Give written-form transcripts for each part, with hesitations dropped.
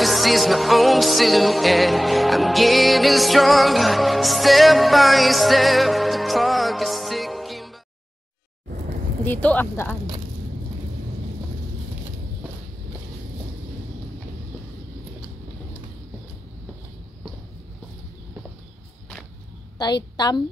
can see my own silhouette. I'm getting stronger, step by step. The clock is ticking. Dito ang daan. Taitam.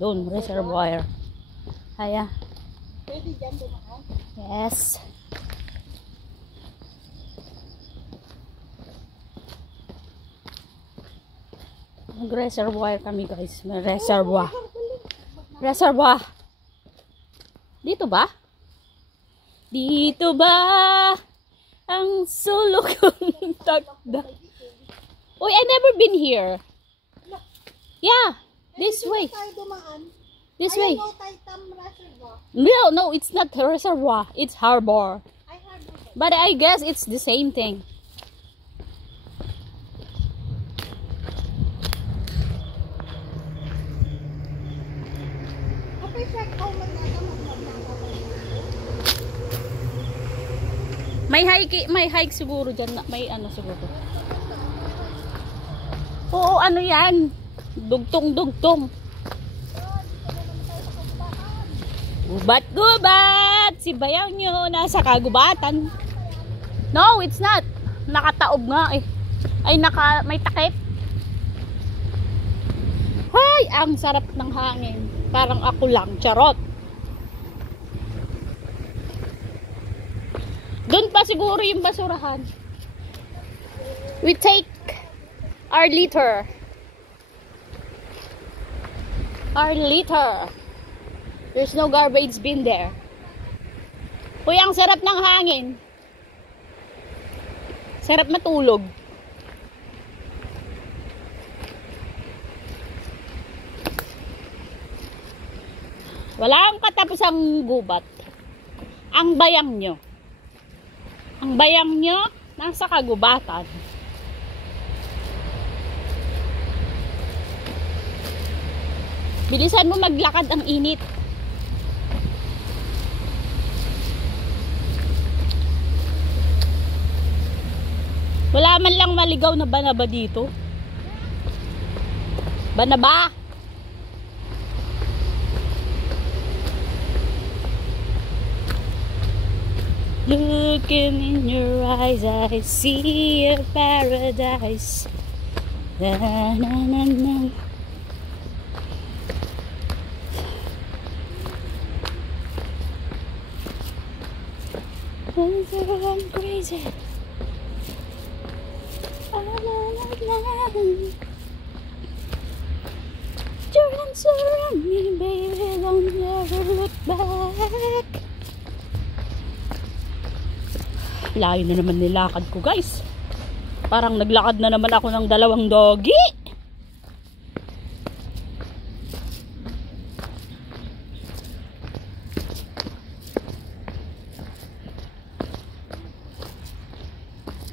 Doon, reservoir. Haya. Pwede dyan dumaan? Yes. Mag-reservoir kami guys. May reservoir. Reservoir. Dito ba? Dito ba ang sulok ng takda? Uy, I never been here. Yeah, this way. This way. No, it's not a reservoir. It's harbor. But I guess it's the same thing. May hike siguro dyan. May ano siguro. Oo, ano yan? Dugtong-dugtong. Gubat-gubat! Si bayaw nyo nasa kagubatan. No, it's not. Nakataob nga eh. Ay, may takip. Hay, ang sarap ng hangin. Parang ako lang. Charot. Doon pa siguro yung basurahan. We take our litter. Our litter. There's no garbage bin there. Uy, ang sarap ng hangin. Sarap matulog. Wala ang katapusang gubat. Ang bayang nyo. Ang bayang nyo nasa kagubatan. Bilisan mo maglakad, ang init. Wala man lang maligaw na banaba dito. Banaba. Looking in your eyes, I see a paradise. Na na na na. I'm crazy. Your hands around me, baby, don't never look back. Layo na naman nilakad ko guys. Parang naglakad na naman ako ng 2 doggy.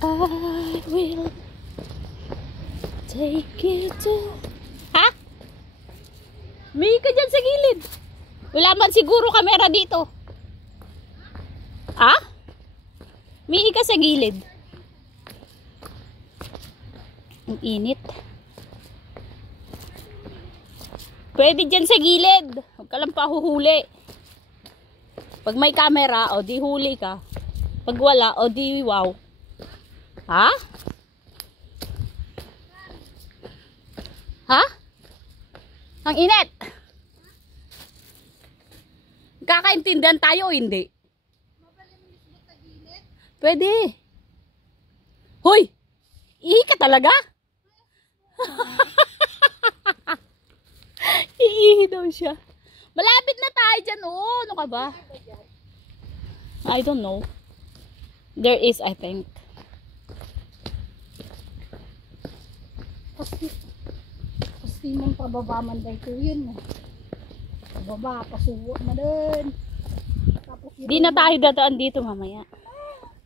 I will take you to... Ha? May ka dyan sa gilid. Wala man siguro kamera dito. Ha? May ka sa gilid. Ang init. Pwede dyan sa gilid. Huwag ka lang pahuhuli. Pag may camera, o di huli ka. Pag wala, o di wow. Ha? Ha? Ang init. Kakaintindihan tayo o hindi? Pwede. Hoy! Ihi ka talaga? Iihi daw siya. Malapit na tayo dyan. Oh, ano ka ba? I don't know. There is, I think. Kasi mong pababa man dahil ko yun. Pababa, pasuwo na din. Di na tayo dadaan dito mamaya.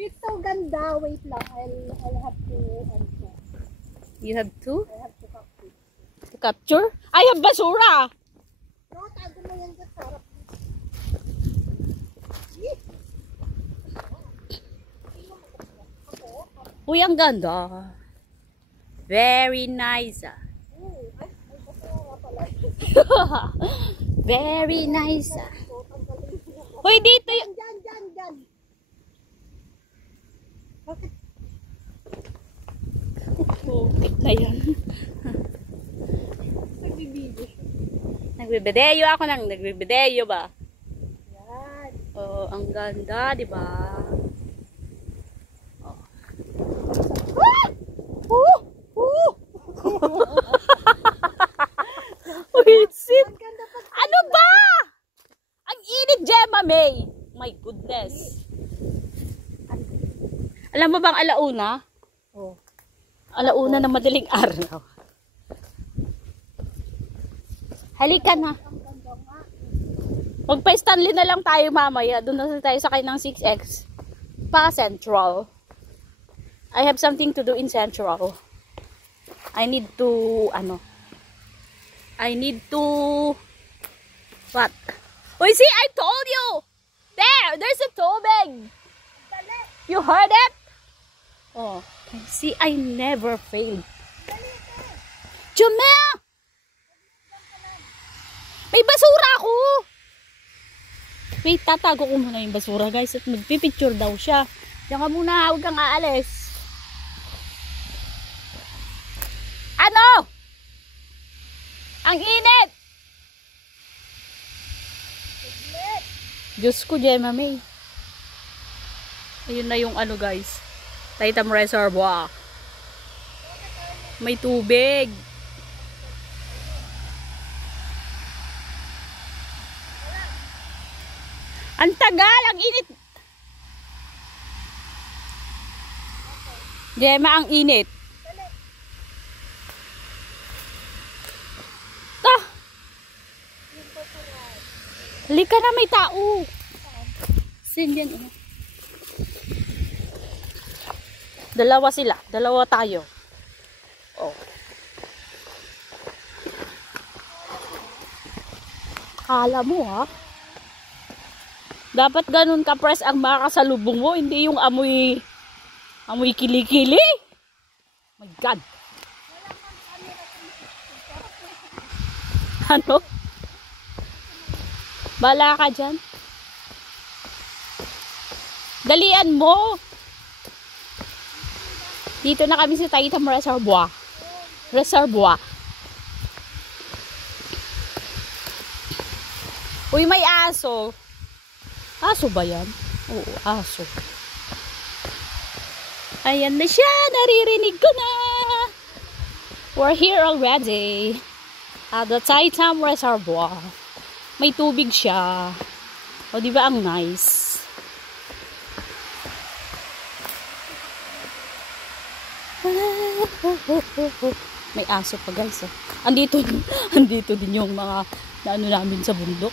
It's so ganda. Wait lang. I'll have to answer. You have to? I have to capture. To capture? I have basura! No, tago mo yan sa sarap. Uy, ang ganda. Very nice. Very nice. Uy, dito yung... Dyan. Bakit? Putik na yan. Nagbibideo. Nagbibideyo ako nang nagbibideyo ba? Yan. Oh, ang ganda, di ba? Wisit! Ang ganda pag Ano ba? Ang init, Gemma May. My goodness. Alam mo bang alauna? oh. Alauna na madaling araw. Halika na. Magpa-Stanley na lang tayo mamaya. Doon na tayo sakay ng 6X. Pa Central. I have something to do in Central. I need to, what? Oh, see, I told you! There's a tubig! You heard it? Oh, see, I never failed. Jumea! May basura ako! Wait, tatago ko muna yung basura, guys, at magpipicture daw siya. Diyan ka muna, huwag kang aalis. Ano? Ang init! Diyos ko, Gemma May. Ayun na yung guys. Taitam Reservoir. May tubig. Ang tagal, ang init. Gemma, ang init. Halika na, may tao. Sindihan. Dalawa sila. Dalawa tayo. Oh. Kala mo ha? Dapat ganun ka-press ang makasalubong mo. Hindi yung amoy kilikili. My God. Ano? Bala ka dyan. Dalian mo. Dito na kami sa Taitam Reservoir. Uy, may aso. Aso ba yan? Oo, aso. Ayan na siya. Naririnig ko na. We're here already. At the Taitam Reservoir. May tubig siya. O, di ba ang nice? May aso pa, guys. Oh. Andito din yung mga namin sa bundok.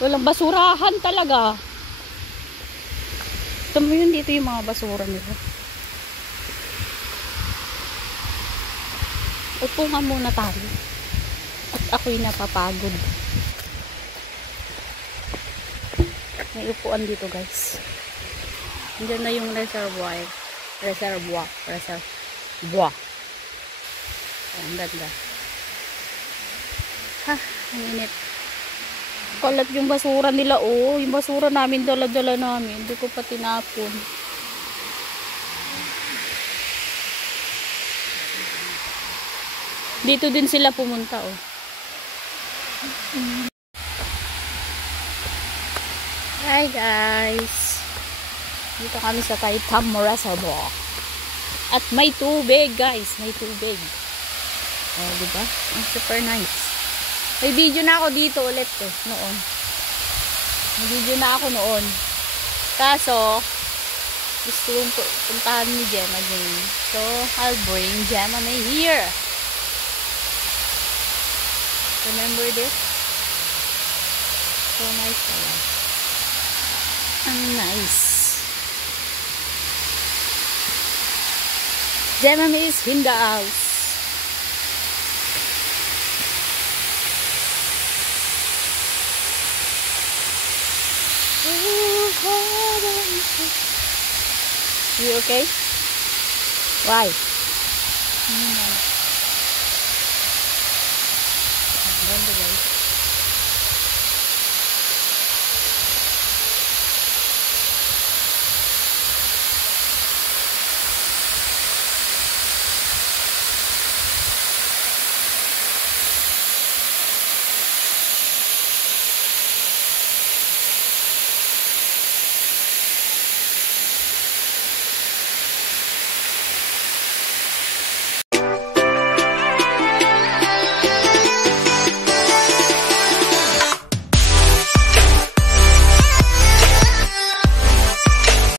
Walang basurahan talaga. Ito mo yun, dito yung mga basura nila. Upo nga muna tayo. At ako'y napapagod. May upuan dito, guys. Diyan na yung reservoir. Ang ganda. Ha, ang init. Kalat yung basura nila, oh. Yung basura namin, dala-dala namin. Hindi ko pa tinapon. Dito din sila pumunta, oh. Hi, guys. Dito kami sa Taitam Reservoir. At may tubig, guys. May tubig. Oh, diba? Ang super nice. May video na ako dito ulit noon. May video na ako noon. Kaso, gusto kong puntahan ni Gemma May. So, I'll bring Gemma May here. Remember this? So nice pala. Ang nice. Gemma May is in the house. You okay? Why?